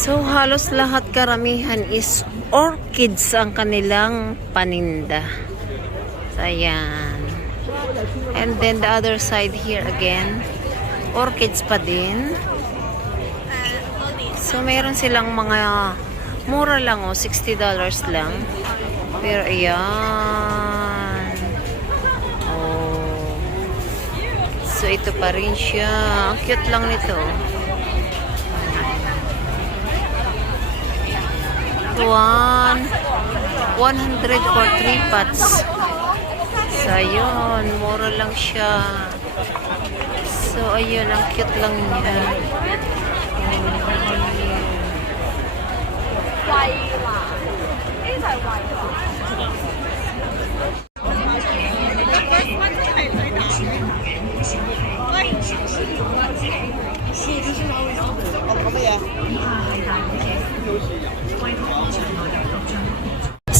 So, halos lahat karamihan is orchids ang kanilang paninda. So, ayan. And then the other side here again, orchids pa din. So, mayroon silang mga mura lang oh, $60 lang. Pero ayan. Oh. So, ito pa rin siya. Ang cute lang nito. 100 for 3 pots. So, ayun. Mura lang siya. So, ayun. Ang cute lang niya.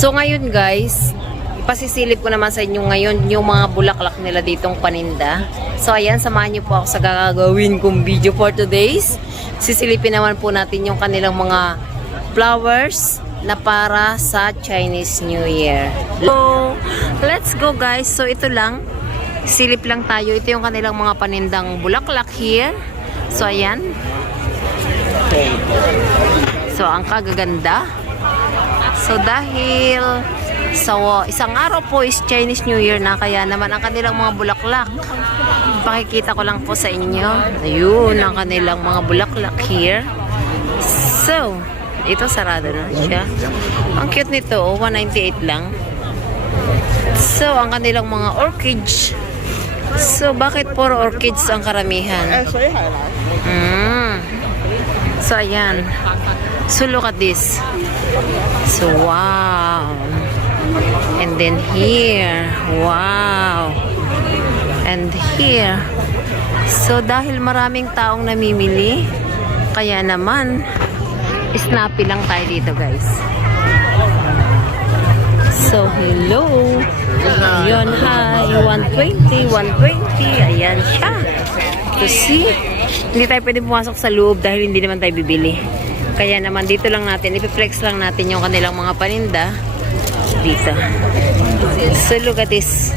So ngayon guys, ipasisilip ko naman sa inyo ngayon yung mga bulaklak nila ditong paninda. So ayan, samahan niyo po ako sa gagawin kong video for today's. Sisilipin naman po natin yung kanilang mga flowers na para sa Chinese New Year. So, let's go guys. So ito lang, silip lang tayo. Ito yung kanilang mga panindang bulaklak here. So ayan. So ang kagaganda. So dahil sa isang araw po is Chinese New Year na, kaya naman ang kanilang mga bulaklak, pakikita ko lang po sa inyo. Ayun ang kanilang mga bulaklak here. So ito sarado na siya. Ang cute nito, oh, 198 lang. So ang kanilang mga orchids. So bakit puro orchids ang karamihan? So ayan. So look at this. So wow. And then here, wow. And here. So dahil maraming taong namimili, kaya naman snappy lang tayo dito guys. So hello. Ayun, hi. 120, 120. Ayan siya. To see. Hindi tayo pwede pumasok sa loob dahil hindi naman tayo bibili. Kaya naman dito lang natin, ipiflex lang natin yung kanilang mga paninda dito. So look at this.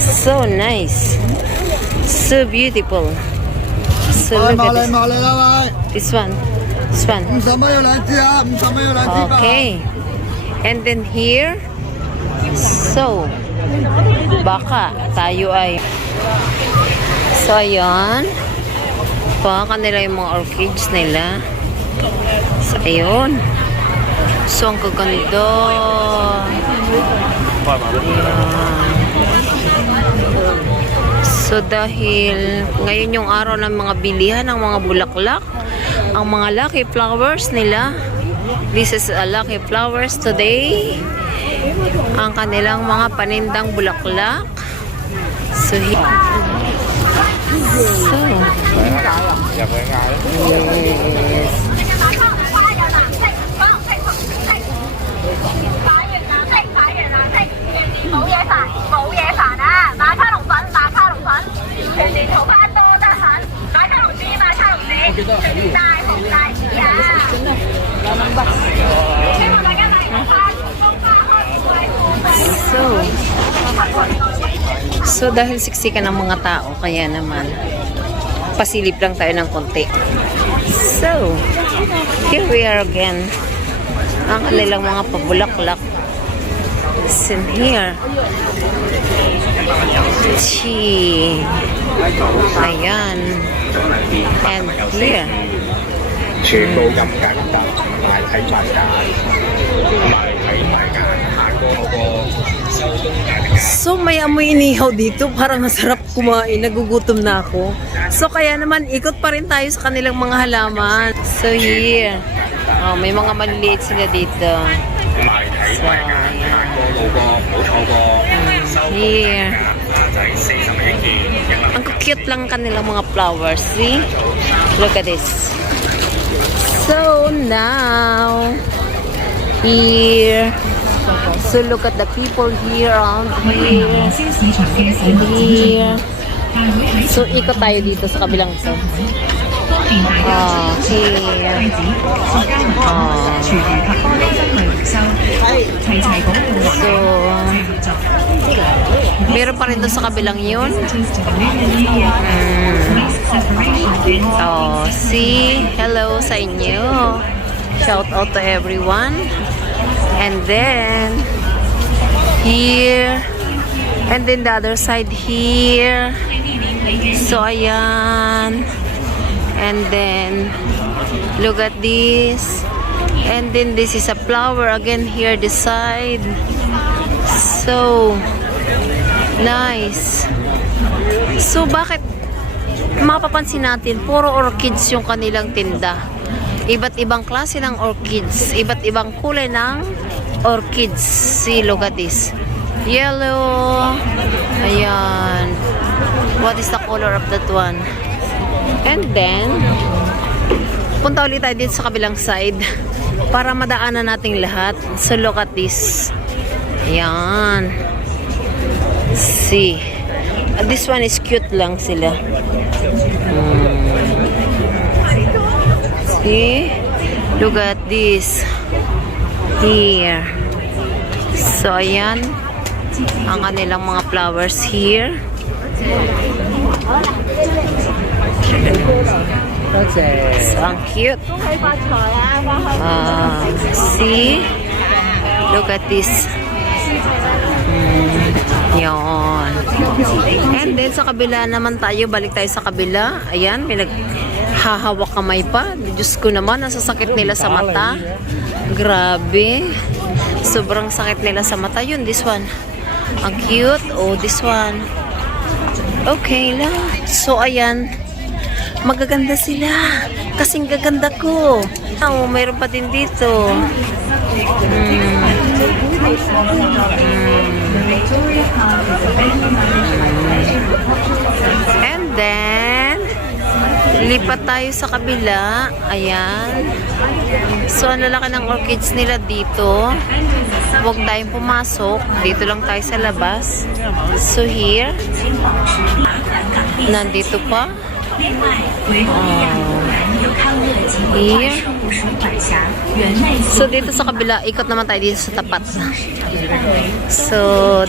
So nice. So beautiful. So look at this. This one. This one. Okay. And then here. So baka tayo ay so ayan. Pa kanila yung mga orchids nila. So, ayun. So, ang kaganda. So, dahil ngayon yung araw ng mga bilihan ng mga bulaklak, ang mga lucky flowers nila. This is a lucky flowers today. Ang kanilang mga panindang bulaklak. So, yes. So dahil siksikan ng mga tao, kaya naman pasilip lang tayo ng konti. So here we are again. Ang kanilang mga pabulaklak. In here. Ayan. And here. So may amoy inihaw dito, parang masarap kumain, nagugutom na ako. So kaya naman ikot pa rin tayo sa kanilang mga halaman. So here, oh, may mga maliliit sila dito. So ayan. Here. Ang cute lang kanilang mga flowers. See? Look at this. So now, here, So look at the people here around here. Here. So ikot tayo dito sa kabilang side. Here. So meron pa rin doon sa kabilang yun. See, hello sa inyo. Shout out to everyone. And then here, and then the other side here. So ayan. And then look at this. And then this is a flower again here this side. So nice. So bakit mapapansin natin puro orchids yung kanilang tinda? Iba't ibang klase ng orchids, iba't ibang kulay ng orchids. See, look at this. Yellow. Ayan. What is the color of that one? And then punta ulit tayo dito sa kabilang side para madaanan natin lahat. So look at this. Ayan. See. This one is cute lang sila. See? Look at this. Here. So, ayan. Ang kanilang mga flowers here. So, ang cute. See? Look at this. Yan. And then sa kabila naman tayo, balik tayo sa kabila. Ayan, may naghahawak kamay pa. Diyos ko naman, nasasakit nila sa mata. Grabe. Sobrang sakit nila sa mata. Yun, this one. Ang cute. Oh, this one. Okay lang. So, ayan. Magaganda sila. Kasing gaganda ko. Oh, mayroon pa din dito. And then lipat tayo sa kabila. Ayan. So ang lalaki ng orchids nila dito. Huwag tayong pumasok. Dito lang tayo sa labas. So here nandito pa. Here. So dito sa kabila, ikot naman tayo dito sa tapat. So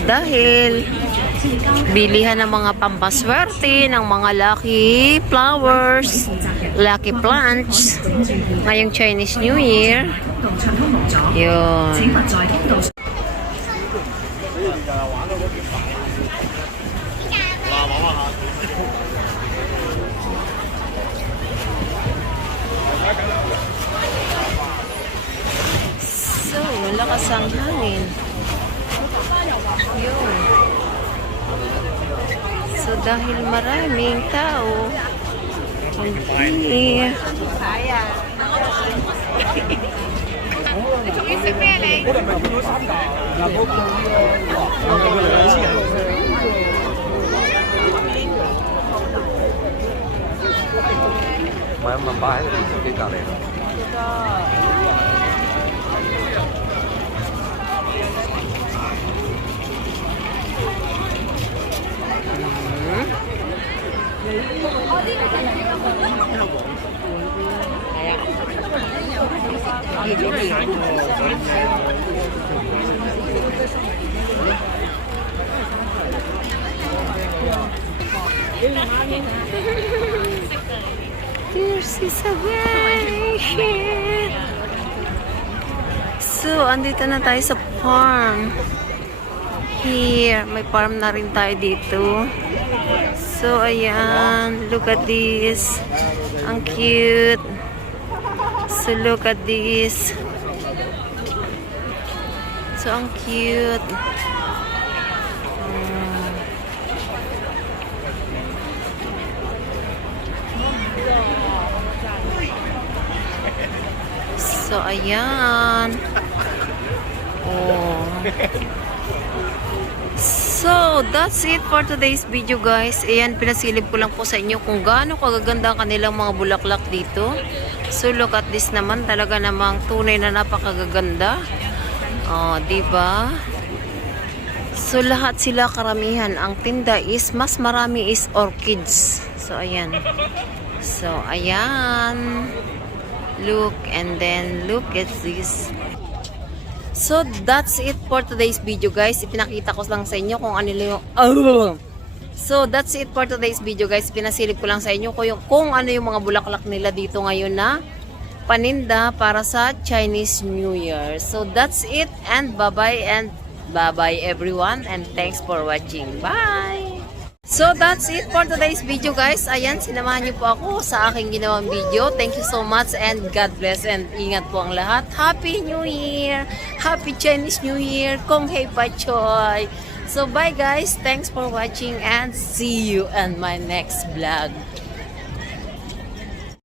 dahil bilihan ng mga pampaswerte ng mga lucky flowers, lucky plants ngayong Chinese New Year. Yun. So, malakas ang hangin. Yun. So, dahil maraming tao, hindi. Mà ba hết rồi cái cà này. This is a way. So, andito na tayo sa farm. Here, may farm na rin tayo dito. So, ayan. Look at this. Ang cute. So, look at this. So, ang cute. So, ayan. Oh. So, that's it for today's video, guys. Ayan, pinasilip ko lang po sa inyo kung gaano kagaganda ang kanilang mga bulaklak dito. So, look at this naman. Talaga namang tunay na napakagaganda. Oh, 'di ba? So lahat sila karamihan ang tinda is mas marami is orchids. So ayan. So ayan. Look and then look at this. So that's it for today's video guys. Ipinakita ko lang sa inyo kung ano yung So that's it for today's video guys. Pinasilip ko lang sa inyo kung ano yung mga bulaklak nila dito ngayon na paninda para sa Chinese New Year. So that's it and bye-bye everyone and thanks for watching. Bye! So that's it for today's video guys. Ayan, sinamahan niyo po ako sa aking ginawang video. Thank you so much and God bless and ingat po ang lahat. Happy New Year! Happy Chinese New Year! Kong hei pa choy! So bye guys, thanks for watching and see you in my next vlog.